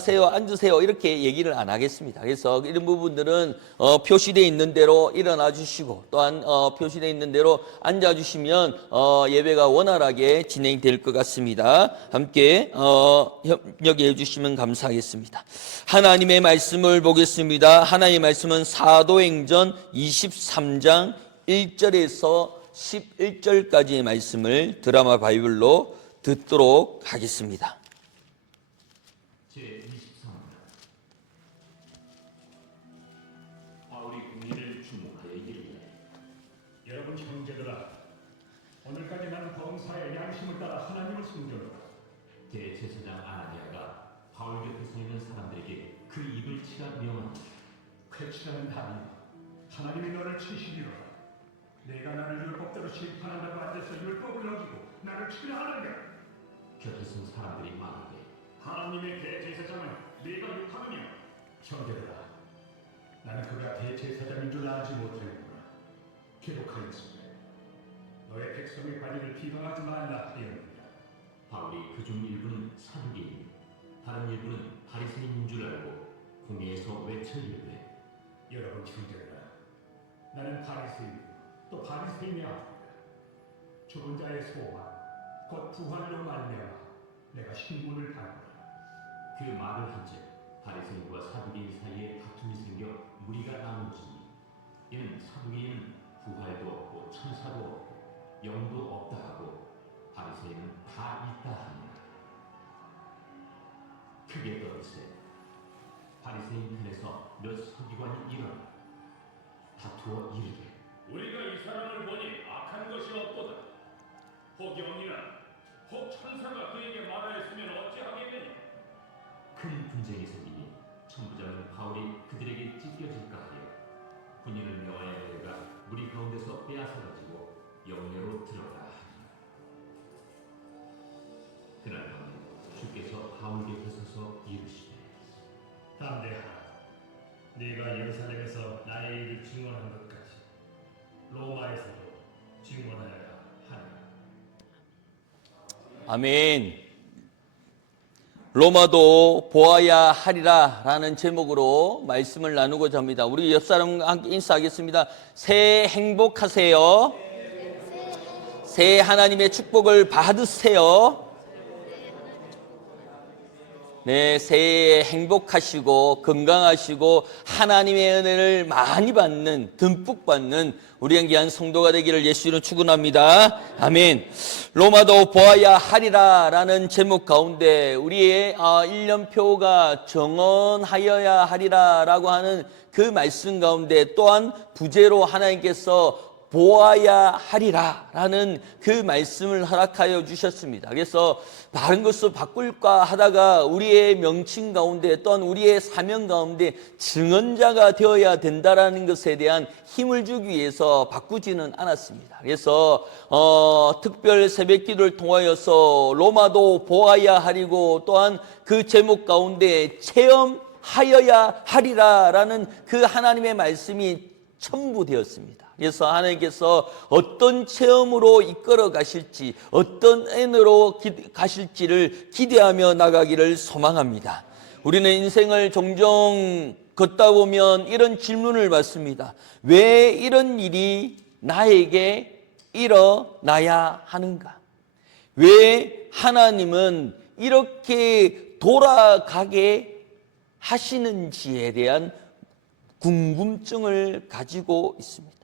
세요, 앉으세요 이렇게 얘기를 안 하겠습니다. 그래서 이런 부분들은 표시되어 있는 대로 일어나 주시고 또한 표시되어 있는 대로 앉아 주시면 예배가 원활하게 진행될 것 같습니다. 함께 협력해 주시면 감사하겠습니다. 하나님의 말씀을 보겠습니다. 하나님의 말씀은 사도행전 23장 1절에서 11절까지의 말씀을 드라마 바이블로 듣도록 하겠습니다. 여러분 형제들아, 오늘까지 나는 범사의 양심을 따라 하나님을 숨겨놓아. 대제사장 아나니아가 바울 곁에 서 있는 사람들에게 그 입을 치라 명하니, 괴치라는 하나님, 하나님이 너를 치시리로라. 내가 나를 율법대로 심판한다고 앉아서 율법을 어기고 나를 치려 하느냐? 곁에 선 사람들이 말하되, 하나님의 대제사장을 네가 욕하느냐? 형제들아, 나는 그가 대제사장인 줄 알지 못하였구나. 기록하였으되 너의 백성의 관리를 비방하지 말라 하였느니라. 바울이 그중 일부는 사두개인, 다른 일부는 바리새인인 줄 알고 공회에서 외쳐 이르되, 여러분 형제들아, 나는 바리새인이고 또 바리새인의 아들이다. 죽은 자의 소망 곧 부활로 말미암아 내가 신분을 받노라. 그 말을 한즉 바리새인과 사두개인 사이에 다툼이 생겨 무리가 나누어지니, 이는 사두개인은 부활도 없고 천사도 없고 영도 없다 하고 바리새인은 다 있다 하니라. 크게 떠들세 바리새인 편에서 몇 서기관이 일어나 다투어 이르되, 우리가 이 사람을 보니 악한 것이 없도다. 혹 영이나 혹 천사가 그에게 말하였으면 어찌하겠느냐. 큰 분쟁이 생기니 천부장은 바울이 그들에게 찢겨질까 하여 군인을 명하여 내가 무리 가운데서 빼앗아가지고 영내로 들어가라 하니라. 그날 밤에 주께서 바울 곁에 서서 이르시되, 담대하라. 네가 예루살렘에서 나의 일을 증언한 것 같이 로마에서도 증언하여야 하리라. 아멘. 로마도 보아야 하리라 라는 제목으로 말씀을 나누고자 합니다. 우리 옆 사람과 함께 인사하겠습니다. 새해 행복하세요. 새해 하나님의 축복을 받으세요. 네, 새해 행복하시고 건강하시고 하나님의 은혜를 많이 받는, 듬뿍 받는 우리 귀한 성도가 되기를 예수로 축원합니다. 아멘. 로마도 보아야 하리라 라는 제목 가운데 우리의 일년표가 정언하여야 하리라 라고 하는 그 말씀 가운데 또한 부제로 하나님께서 보아야 하리라 라는 그 말씀을 허락하여 주셨습니다. 그래서 다른 것을 바꿀까 하다가 우리의 명칭 가운데 또한 우리의 사명 가운데 증언자가 되어야 된다라는 것에 대한 힘을 주기 위해서 바꾸지는 않았습니다. 그래서 특별 새벽기도를 통하여서 로마도 보아야 하리고 또한 그 제목 가운데 체험하여야 하리라 라는 그 하나님의 말씀이 첨부되었습니다. 그래서 하나님께서 어떤 체험으로 이끌어 가실지, 어떤 은혜로 가실지를 기대하며 나가기를 소망합니다. 우리는 인생을 종종 걷다 보면 이런 질문을 받습니다. 왜 이런 일이 나에게 일어나야 하는가? 왜 하나님은 이렇게 돌아가게 하시는지에 대한 궁금증을 가지고 있습니다.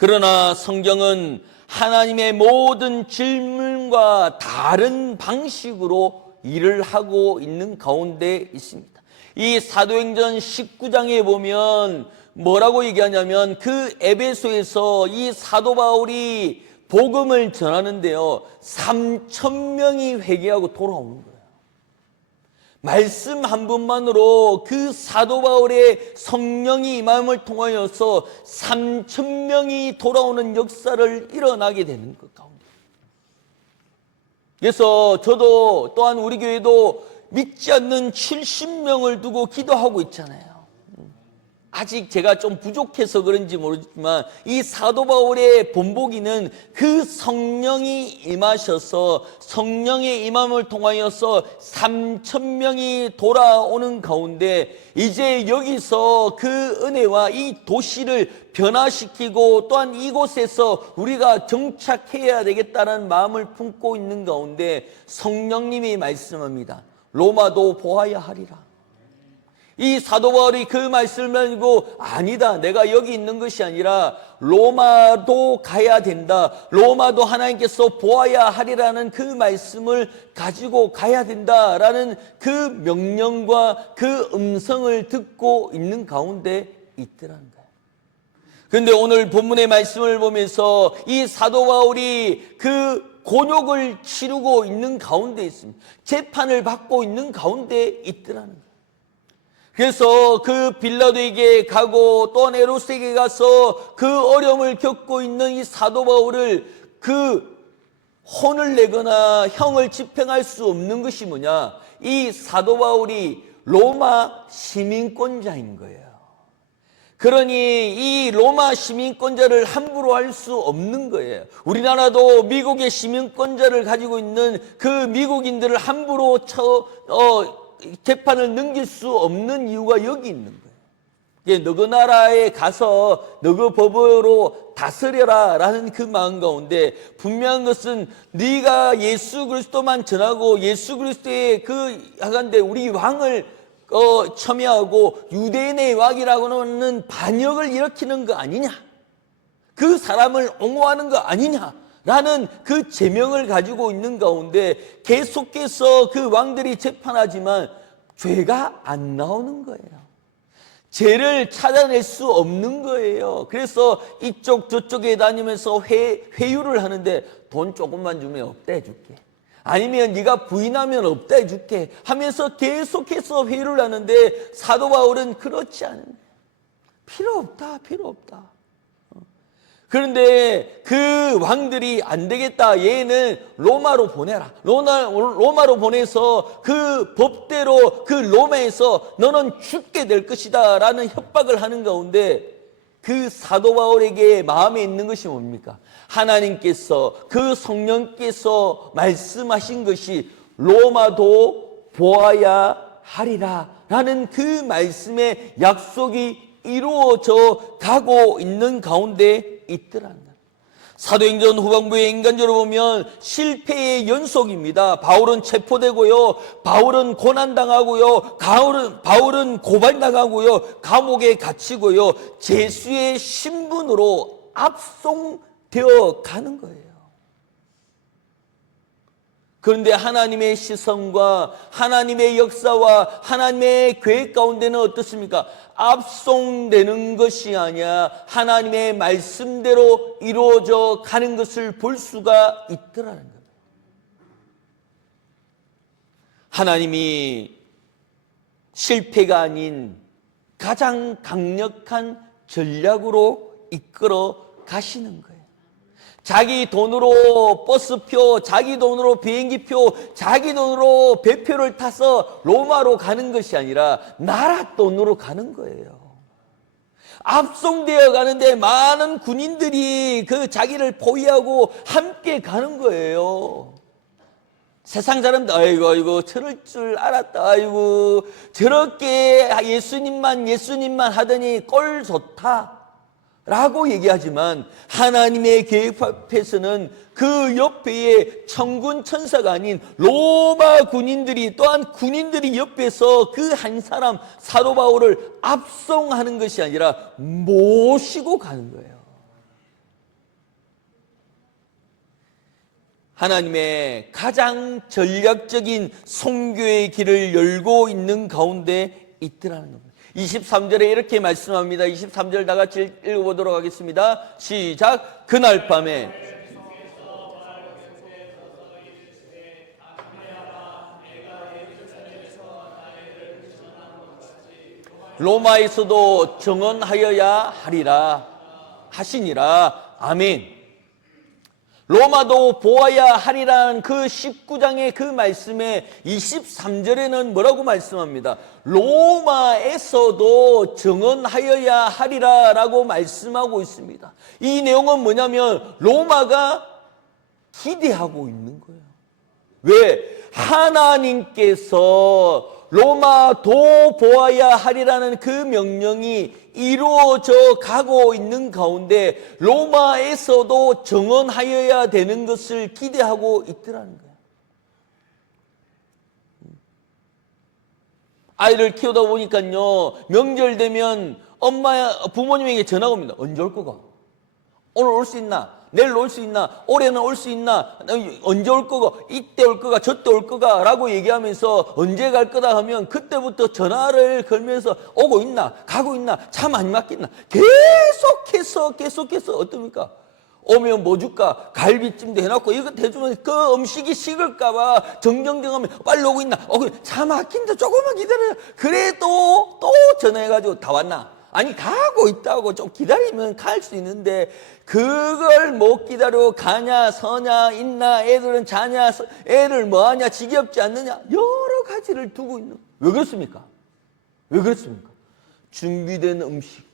그러나 성경은 하나님의 모든 질문과 다른 방식으로 일을 하고 있는 가운데 있습니다. 이 사도행전 19장에 보면 뭐라고 얘기하냐면 그 에베소에서 이 사도 바울이 복음을 전하는데요, 3,000명이 회개하고 돌아오는 거예요. 말씀 한 분만으로 그 사도 바울의 성령이 임함을 통하여서 3,000명이 돌아오는 역사를 일어나게 되는 것 가운데. 그래서 저도 또한 우리 교회도 믿지 않는 70명을 두고 기도하고 있잖아요. 아직 제가 좀 부족해서 그런지 모르지만 이 사도 바울의 본보기는 그 성령이 임하셔서 성령의 임함을 통하여서 3,000명이 돌아오는 가운데 이제 여기서 그 은혜와 이 도시를 변화시키고 또한 이곳에서 우리가 정착해야 되겠다는 마음을 품고 있는 가운데 성령님이 말씀합니다. 로마도 보아야 하리라. 이 사도 바울이 그 말씀을 가지고 아니다, 내가 여기 있는 것이 아니라 로마도 가야 된다, 로마도 하나님께서 보아야 하리라는 그 말씀을 가지고 가야 된다라는 그 명령과 그 음성을 듣고 있는 가운데 있더라는 거예요. 그런데 오늘 본문의 말씀을 보면서 이 사도 바울이 그 곤욕을 치르고 있는 가운데 있습니다. 재판을 받고 있는 가운데 있더라는 거예요. 그래서 그 빌라도에게 가고 또 네로스에게 가서 그 어려움을 겪고 있는 이 사도 바울을 그 혼을 내거나 형을 집행할 수 없는 것이 뭐냐? 이 사도 바울이 로마 시민권자인 거예요. 그러니 이 로마 시민권자를 함부로 할 수 없는 거예요. 우리나라도 미국의 시민권자를 가지고 있는 그 미국인들을 함부로 재판을 넘길 수 없는 이유가 여기 있는 거예요. 너그 나라에 가서 너그 법으로 다스려라 라는 그 마음 가운데 분명한 것은 네가 예수 그리스도만 전하고 예수 그리스도의 그 하간데 우리 왕을 첨예하고 유대인의 왕이라고 하는 반역을 일으키는 거 아니냐, 그 사람을 옹호하는 거 아니냐 라는 그 제명을 가지고 있는 가운데 계속해서 그 왕들이 재판하지만 죄가 안 나오는 거예요. 죄를 찾아낼 수 없는 거예요. 그래서 이쪽 저쪽에 다니면서 회유를 하는데 돈 조금만 주면 없다 해줄게, 아니면 네가 부인하면 없다 해줄게 하면서 계속해서 회유를 하는데 사도 바울은 그렇지 않은 거예요. 필요 없다. 그런데 그 왕들이 안 되겠다, 얘는 로마로 보내라, 로마로 보내서 그 법대로 그 로마에서 너는 죽게 될 것이다 라는 협박을 하는 가운데 그 사도 바울에게 마음에 있는 것이 뭡니까? 하나님께서 그 성령께서 말씀하신 것이 로마도 보아야 하리라 라는 그 말씀의 약속이 이루어져 가고 있는 가운데 있더라는 거예요. 사도행전 후반부의 인간적으로 보면 실패의 연속입니다. 바울은 체포되고요, 바울은 고난당하고요, 바울은 고발당하고요, 감옥에 갇히고요, 죄수의 신분으로 압송되어 가는 거예요. 그런데 하나님의 시선과 하나님의 역사와 하나님의 계획 가운데는 어떻습니까? 압송되는 것이 아니라 하나님의 말씀대로 이루어져 가는 것을 볼 수가 있더라는 겁니다. 하나님이 실패가 아닌 가장 강력한 전략으로 이끌어 가시는 거예요. 자기 돈으로 버스표, 자기 돈으로 비행기표, 자기 돈으로 배표를 타서 로마로 가는 것이 아니라 나라 돈으로 가는 거예요. 압송되어 가는데 많은 군인들이 그 자기를 포위하고 함께 가는 거예요. 세상 사람들 아이고 저럴 줄 알았다, 아이고 저렇게 예수님만 하더니 꼴 좋다 라고 얘기하지만 하나님의 계획 앞에서는 그 옆에 천군 천사가 아닌 로마 군인들이, 또한 군인들이 옆에서 그 한 사람 사도 바울을 압송하는 것이 아니라 모시고 가는 거예요. 하나님의 가장 전략적인 선교의 길을 열고 있는 가운데 있더라는 겁니다. 23절에 이렇게 말씀합니다. 23절 다 같이 읽어보도록 하겠습니다. 시작. 그날 밤에 로마에서도 정언하여야 하리라 하시니라. 아멘. 로마도 보아야 하리라는 그 19장의 그 말씀에 23절에는 뭐라고 말씀합니다. 로마에서도 정언하여야 하리라 라고 말씀하고 있습니다. 이 내용은 뭐냐면 로마가 기대하고 있는 거예요. 왜? 하나님께서 로마도 보아야 하리라는 그 명령이 이루어져 가고 있는 가운데 로마에서도 정언하여야 되는 것을 기대하고 있더라는 거예요. 아이를 키우다 보니까요, 명절 되면 부모님에게 전화가 옵니다. 언제 올 거가? 오늘 올 수 있나? 내일 올 수 있나? 올해는 올 수 있나? 언제 올 거가? 이때 올 거가? 저때 올 거가? 라고 얘기하면서 언제 갈 거다 하면 그때부터 전화를 걸면서 오고 있나? 가고 있나? 차 많이 막혔나? 계속해서 어떻습니까? 오면 뭐 줄까? 갈비찜도 해놨고 이것 해주면 그 음식이 식을까봐 정정정하면 빨리 오고 있나? 차 막힌다. 조금만 기다려. 그래도 또 전화해가지고 다 왔나? 아니 가고 있다고 좀 기다리면 갈 수 있는데 그걸 못 기다려 가냐 서냐 있나 애들은 자냐 애를 뭐하냐 지겹지 않느냐 여러 가지를 두고 있는. 왜 그렇습니까? 왜 그렇습니까? 준비된 음식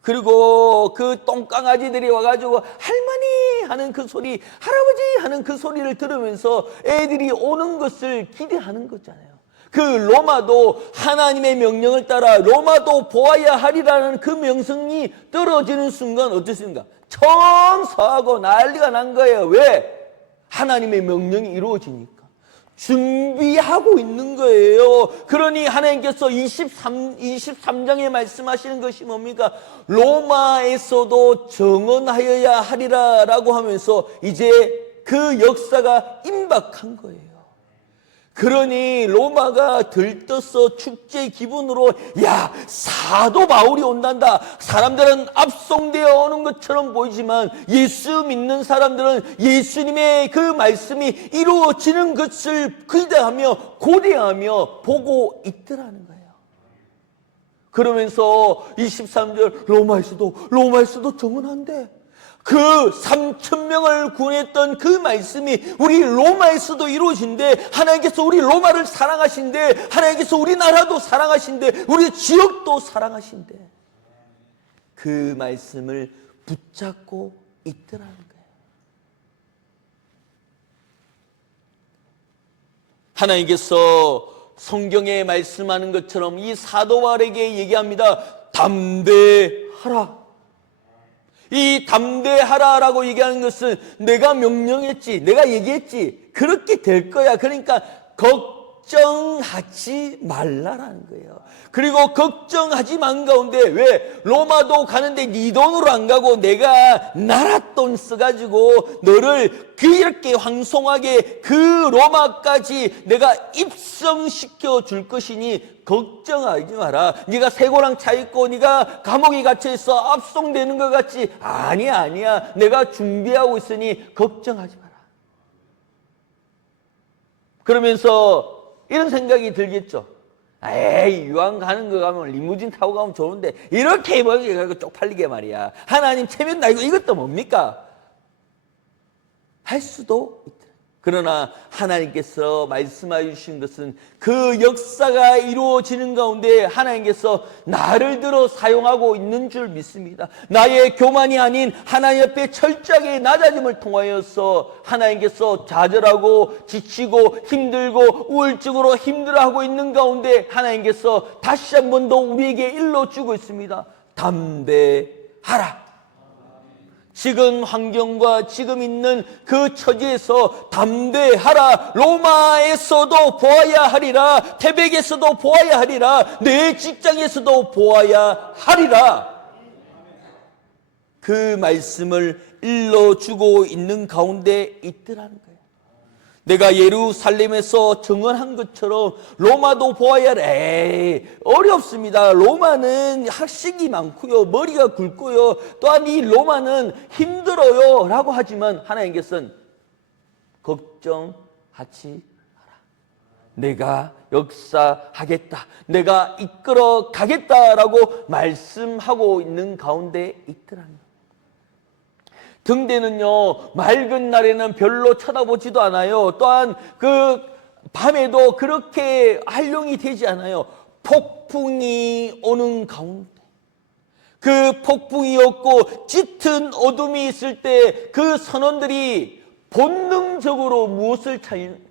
그리고 그 똥강아지들이 와가지고 할머니 하는 그 소리 할아버지 하는 그 소리를 들으면서 애들이 오는 것을 기대하는 거잖아요. 그 로마도 하나님의 명령을 따라 로마도 보아야 하리라는 그 명성이 떨어지는 순간 어떻습니까? 청소하고 난리가 난 거예요. 왜? 하나님의 명령이 이루어지니까. 준비하고 있는 거예요. 그러니 하나님께서 23장에 말씀하시는 것이 뭡니까? 로마에서도 정언하여야 하리라 라고 하면서 이제 그 역사가 임박한 거예요. 그러니 로마가 들떠서 축제 기분으로 야 사도 바울이 온단다. 사람들은 압송되어 오는 것처럼 보이지만 예수 믿는 사람들은 예수님의 그 말씀이 이루어지는 것을 기대하며 고대하며 보고 있더라는 거예요. 그러면서 23절 로마에서도 정언한대. 그 3,000명을 구원했던 그 말씀이 우리 로마에서도 이루어진대. 하나님께서 우리 로마를 사랑하신대. 하나님께서 우리나라도 사랑하신대. 우리 지역도 사랑하신대. 그 말씀을 붙잡고 있더라는 거예요. 하나님께서 성경에 말씀하는 것처럼 이 사도 바울에게 얘기합니다. 담대하라. 이 담대하라라고 얘기하는 것은 내가 명령했지, 내가 얘기했지, 그렇게 될 거야. 그러니까 걱정하지 말라라는 거예요. 그리고 걱정하지 만 가운데 왜 로마도 가는데 네 돈으로 안 가고 내가 나라 돈 써가지고 너를 이렇게 황송하게 그 로마까지 내가 입성시켜 줄 것이니 걱정하지 마라. 네가 쇠고랑 차 있고 네가 감옥에 갇혀 있어 압송되는 것 같지? 아니야. 내가 준비하고 있으니 걱정하지 마라. 그러면서 이런 생각이 들겠죠. 에이 유학 가는 거 가면 리무진 타고 가면 좋은데 이렇게 입어가지고 쪽팔리게 말이야. 하나님 체면 나 이것도 뭡니까? 할 수도 있다. 그러나 하나님께서 말씀해 주신 것은 그 역사가 이루어지는 가운데 하나님께서 나를 들어 사용하고 있는 줄 믿습니다. 나의 교만이 아닌 하나님 앞에 철저하게 낮아짐을 통하여서 하나님께서 좌절하고 지치고 힘들고 우울증으로 힘들어하고 있는 가운데 하나님께서 다시 한 번 더 우리에게 일러주고 있습니다. 담대하라. 지금 환경과 지금 있는 그 처지에서 담대하라. 로마에서도 보아야 하리라. 태백에서도 보아야 하리라. 내 직장에서도 보아야 하리라. 그 말씀을 일러주고 있는 가운데 있더라는 거예요. 내가 예루살렘에서 정언한 것처럼 로마도 보아야 하라. 에이 어렵습니다. 로마는 학식이 많고요. 머리가 굵고요. 또한 이 로마는 힘들어요 라고 하지만 하나님께서는 걱정하지 마라. 내가 역사하겠다. 내가 이끌어 가겠다라고 말씀하고 있는 가운데 있더라는 거예요. 등대는요, 맑은 날에는 별로 쳐다보지도 않아요. 또한 그 밤에도 그렇게 활용이 되지 않아요. 폭풍이 오는 가운데, 그 폭풍이 없고 짙은 어둠이 있을 때 그 선원들이 본능적으로 무엇을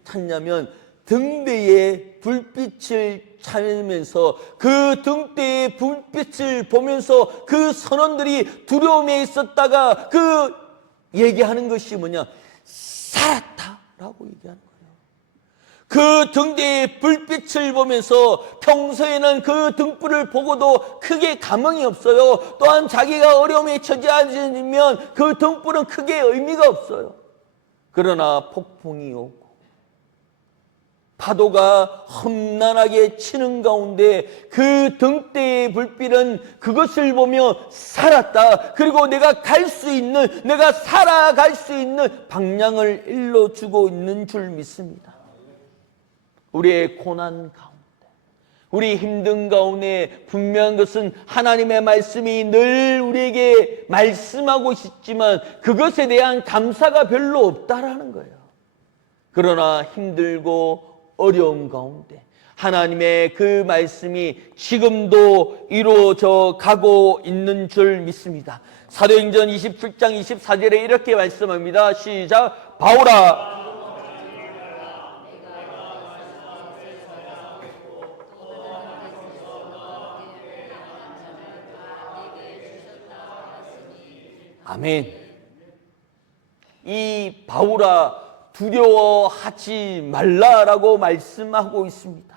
찾냐면 등대의 불빛을 찾으면서 그 등대의 불빛을 보면서 그 선원들이 두려움에 있었다가 그 얘기하는 것이 뭐냐? 살았다라고 얘기하는 거예요. 그 등대의 불빛을 보면서 평소에는 그 등불을 보고도 크게 감흥이 없어요. 또한 자기가 어려움에 처지면 그 등불은 크게 의미가 없어요. 그러나 폭풍이 오고 파도가 험난하게 치는 가운데 그 등대의 불빛은 그것을 보며 살았다. 그리고 내가 갈 수 있는, 내가 살아갈 수 있는 방향을 일러주고 있는 줄 믿습니다. 우리의 고난 가운데, 우리 힘든 가운데 분명한 것은 하나님의 말씀이 늘 우리에게 말씀하고 있지만 그것에 대한 감사가 별로 없다라는 거예요. 그러나 힘들고 어려움 가운데 하나님의 그 말씀이 지금도 이루어져 가고 있는 줄 믿습니다. 사도행전 27장 24절에 이렇게 말씀합니다. 시작. 바울아, 아멘. 이 바울아, 두려워하지 말라라고 말씀하고 있습니다.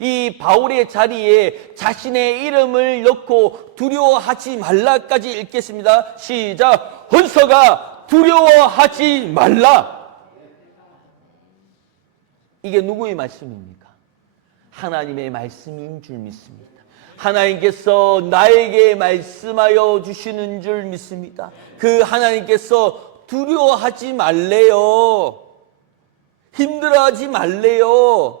이 바울의 자리에 자신의 이름을 넣고 두려워하지 말라까지 읽겠습니다. 시작. 헌서가 두려워하지 말라. 이게 누구의 말씀입니까? 하나님의 말씀인 줄 믿습니다. 하나님께서 나에게 말씀하여 주시는 줄 믿습니다. 그 하나님께서 두려워하지 말래요. 힘들어하지 말래요.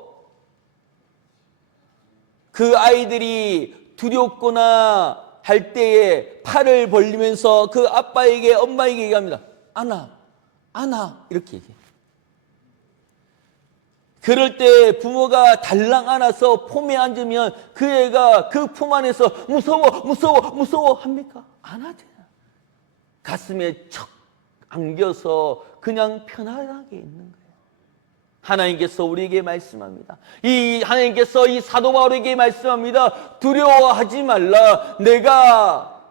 그 아이들이 두렵거나 할 때에 팔을 벌리면서 그 아빠에게, 엄마에게 얘기합니다. 안아, 안아, 이렇게 얘기해요. 그럴 때 부모가 달랑 안아서 폼에 앉으면 그 애가 그 품 안에서 무서워 합니까? 안 하잖아요. 가슴에 척 안겨서 그냥 편안하게 있는 거예요. 하나님께서 우리에게 말씀합니다. 이 하나님께서 이 사도 바울에게 말씀합니다. 두려워하지 말라. 내가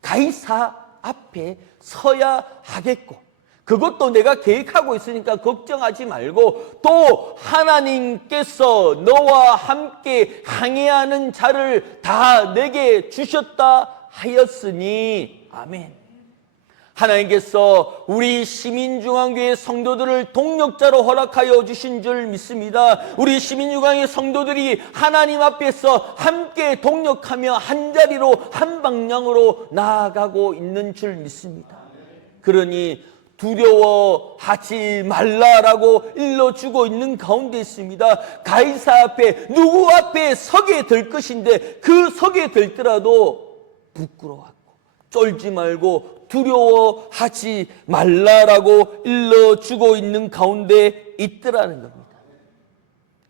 가이사 앞에 서야 하겠고 그것도 내가 계획하고 있으니까 걱정하지 말고 또 하나님께서 너와 함께 항해하는 자를 다 내게 주셨다 하였으니 아멘. 하나님께서 우리 시민중앙교회 성도들을 동력자로 허락하여 주신 줄 믿습니다. 우리 시민중앙교회 성도들이 하나님 앞에서 함께 동력하며 한자리로 한 방향으로 나아가고 있는 줄 믿습니다. 그러니 두려워하지 말라라고 일러주고 있는 가운데 있습니다. 가이사 앞에 누구 앞에 서게 될 것인데 그 서게 될더라도 부끄러워하고 쫄지 말고 두려워하지 말라라고 일러주고 있는 가운데 있더라는 겁니다.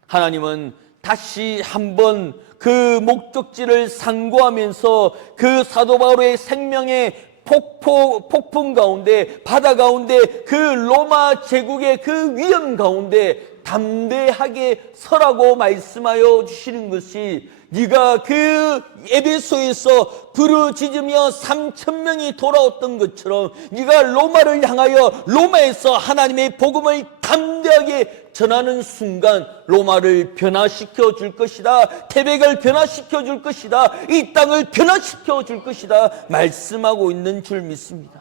하나님은 다시 한번 그 목적지를 상고하면서 그 사도 바울의 생명의 폭풍 가운데, 바다 가운데, 그 로마 제국의 그 위험 가운데 담대하게 서라고 말씀하여 주시는 것이 네가 그 에베소에서 부르짖으며 3,000명이 돌아왔던 것처럼 네가 로마를 향하여 로마에서 하나님의 복음을 담대하게 전하는 순간 로마를 변화시켜 줄 것이다. 태백을 변화시켜 줄 것이다. 이 땅을 변화시켜 줄 것이다. 말씀하고 있는 줄 믿습니다.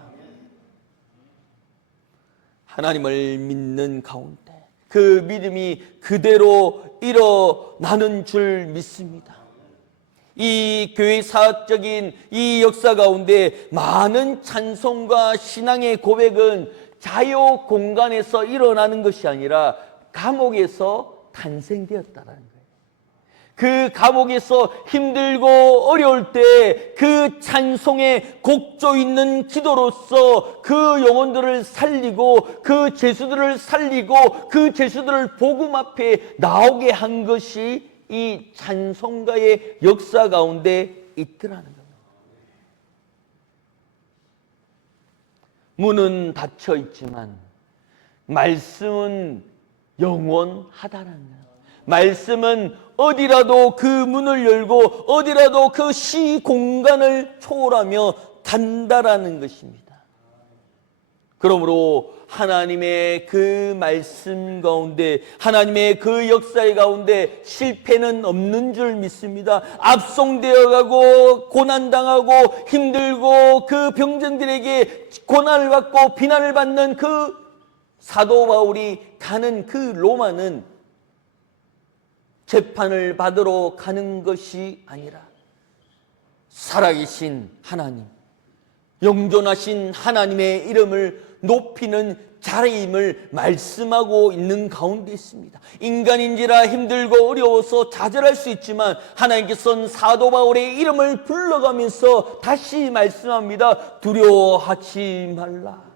하나님을 믿는 가운데 그 믿음이 그대로 일어나는 줄 믿습니다. 이 교회 사역적인 이 역사 가운데 많은 찬송과 신앙의 고백은 자유 공간에서 일어나는 것이 아니라 감옥에서 탄생되었다는 거예요. 그 감옥에서 힘들고 어려울 때 그 찬송의 곡조 있는 기도로서 그 영혼들을 살리고 그 죄수들을 살리고 그 죄수들을 복음 앞에 나오게 한 것이 이 찬송가의 역사 가운데 있더라는 겁니다. 문은 닫혀 있지만 말씀은 영원하다는 거예요. 말씀은 어디라도 그 문을 열고 어디라도 그 시 공간을 초월하며 간다라는 것입니다. 그러므로 하나님의 그 말씀 가운데, 하나님의 그 역사의 가운데 실패는 없는 줄 믿습니다. 압송되어 가고 고난당하고 힘들고 그 병정들에게 고난을 받고 비난을 받는 그 사도 바울이 가는 그 로마는 재판을 받으러 가는 것이 아니라 살아계신 하나님, 영존하신 하나님의 이름을 높이는 자리임을 말씀하고 있는 가운데 있습니다. 인간인지라 힘들고 어려워서 좌절할 수 있지만 하나님께서는 사도 바울의 이름을 불러가면서 다시 말씀합니다. 두려워하지 말라.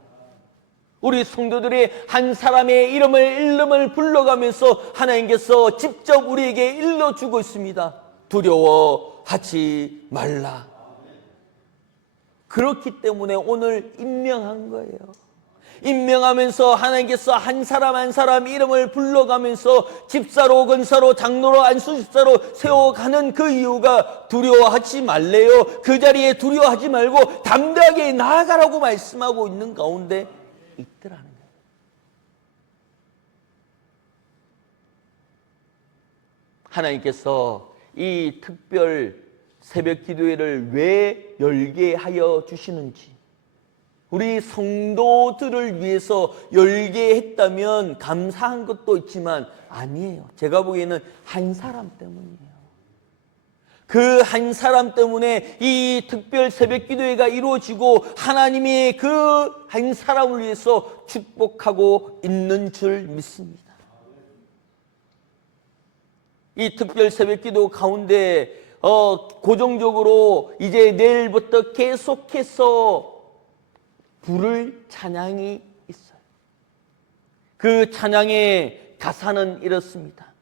우리 성도들이 한 사람의 이름을 불러가면서 하나님께서 직접 우리에게 일러주고 있습니다. 두려워하지 말라. 그렇기 때문에 오늘 임명한 거예요. 임명하면서 하나님께서 한 사람 한 사람 이름을 불러가면서 집사로, 권사로, 장로로, 안수집사로 세워가는 그 이유가 두려워하지 말래요. 그 자리에 두려워하지 말고 담대하게 나아가라고 말씀하고 있는 가운데 있더라는 거예요. 하나님께서 이 특별 새벽 기도회를 왜 열게 하여 주시는지, 우리 성도들을 위해서 열게 했다면 감사한 것도 있지만 아니에요. 제가 보기에는 한 사람 때문이에요. 그 한 사람 때문에 이 특별 새벽 기도회가 이루어지고 하나님이 그 한 사람을 위해서 축복하고 있는 줄 믿습니다. 이 특별 새벽 기도 가운데 고정적으로 이제 내일부터 계속해서 부를 찬양이 있어요. 그 찬양의 가사는 이렇습니다.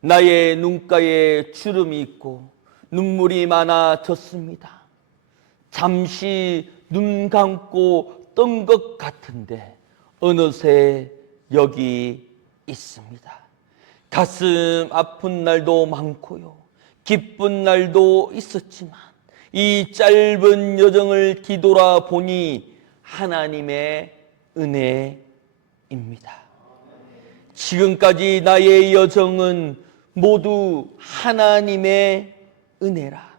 나의 눈가에 주름이 있고 눈물이 많아졌습니다. 잠시 눈 감고 뜬 것 같은데 어느새 여기 있습니다. 가슴 아픈 날도 많고요. 기쁜 날도 있었지만 이 짧은 여정을 뒤돌아보니 하나님의 은혜입니다. 지금까지 나의 여정은 모두 하나님의 은혜라.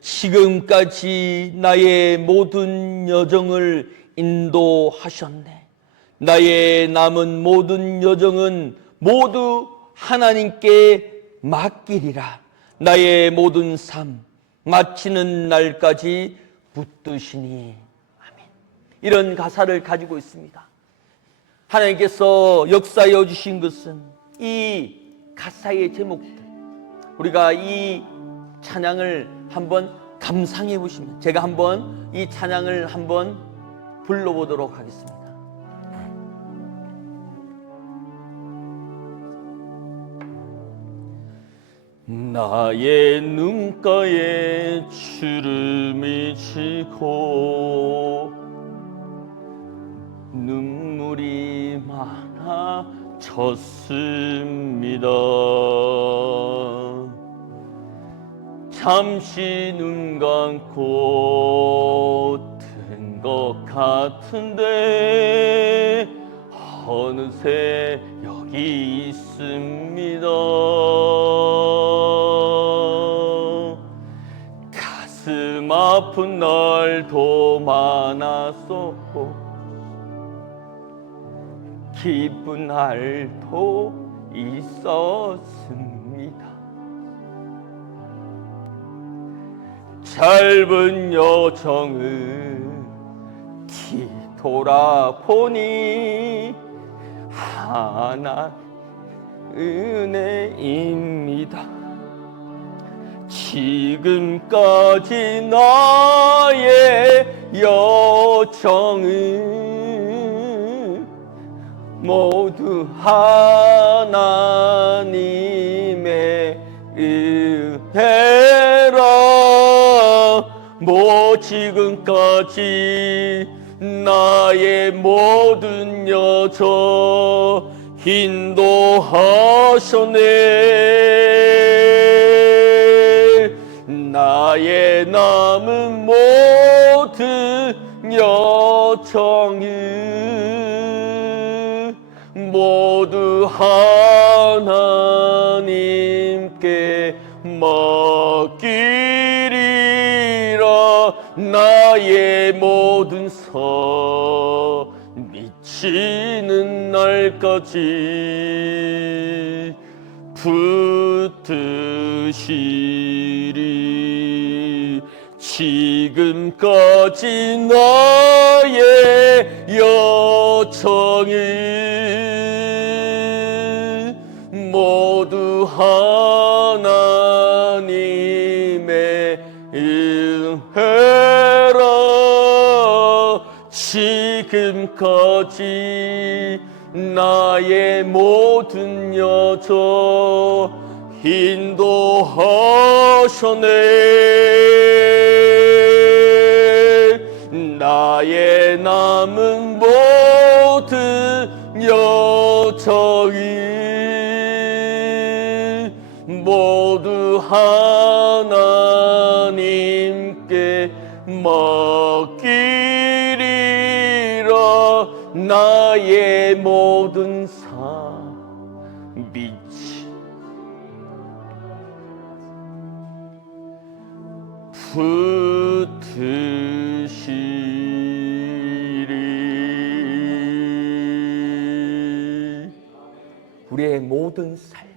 지금까지 나의 모든 여정을 인도하셨네. 나의 남은 모든 여정은 모두 하나님께 맡기리라. 나의 모든 삶 마치는 날까지 붙드시니 아멘. 이런 가사를 가지고 있습니다. 하나님께서 역사해 주신 것은 이 가사의 제목들, 우리가 이 찬양을 한번 감상해 보시면, 제가 한번 이 찬양을 한번 불러보도록 하겠습니다. 나의 눈가에 주름이 지고 눈물이 많아졌습니다. 잠시 눈 감고 뜬 것 같은데 어느새 여기 있습니다. 가슴 아픈 날도 많았었고 기쁜 날도 있었습니다. 짧은 여정을 뒤돌아보니 하나님의 은혜입니다. 지금까지 나의 여정은 모두 하나님의 은혜라. 뭐 지금까지 나의 모든 여정 인도하셨네. 나의 남은 모든 여정은 모두 하나님께 맡기리라. 나의 모든 서 미치는 날까지 붙드시리. 지금까지 나의 여정은 모두 하나님의 은혜라. 지금까지 나의 모든 여정 인도하셨네. 나의 남은 모든 여정은 모두 하나님께 맡기리라. 나의 모든 삶 미치 붙으시리. 우리의 모든 삶